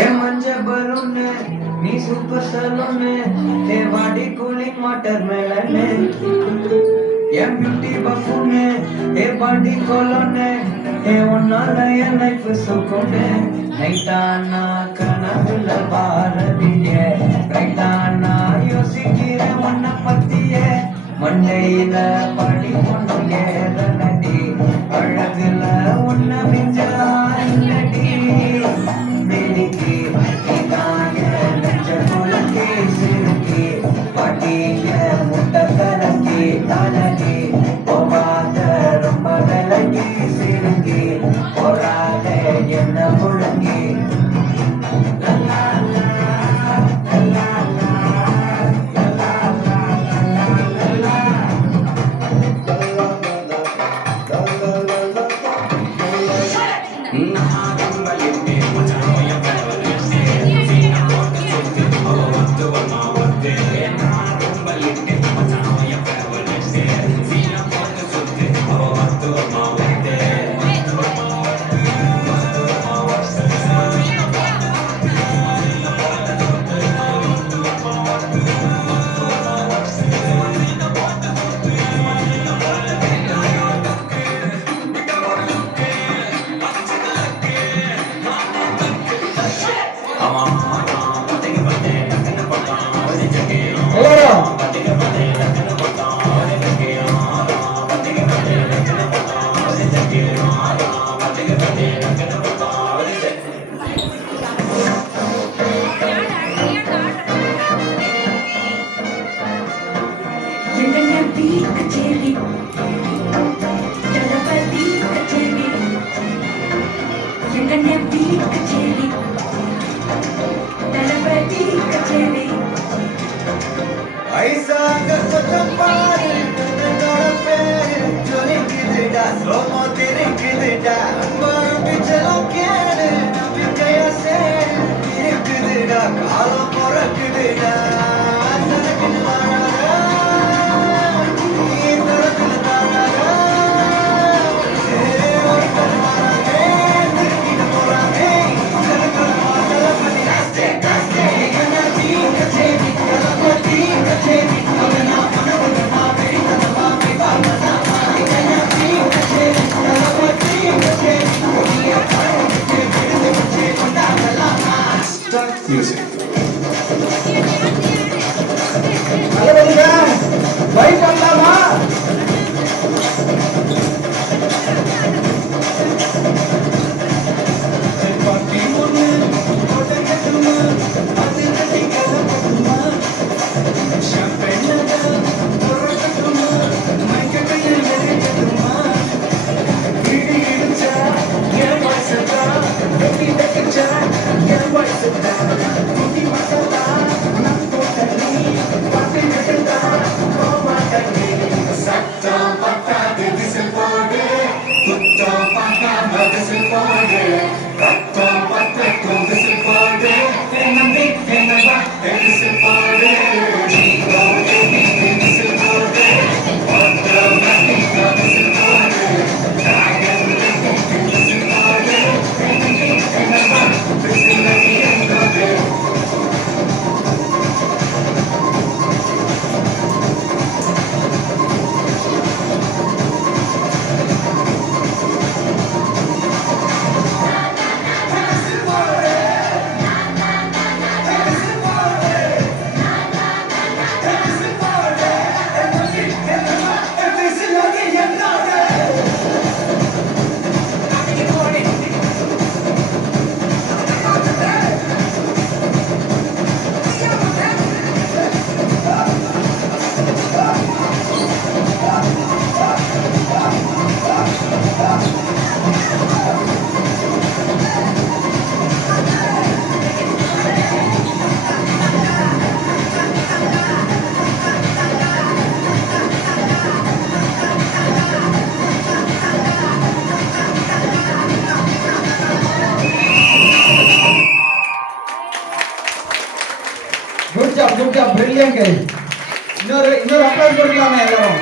ए मंजे balloon knee super salon a body cooling watermelon A beauty buffoon a body colon A उन्नाल A life सुकून नैटाना कनवुल பாரதியே ரைட்டானா யோசிக்கிறேன் உன்னை பத்தியே மண்டையில படி ஒன்று ஏறனடி அழகுல உன்னை மிஞ்சடி மேனிக்கு இதாய நெஞ்ச குலக்கி சிறுக்கி பாட்டிய முட்டை கலக்கி தானடி போவாத ரொம்ப விலகி சிறுங்கி போராட என்ன முழங்கி Music. Good job, brilliant guys. இன்னொரு அப்ளாஸ் கொடுக்கலாமே எல்லாரும்.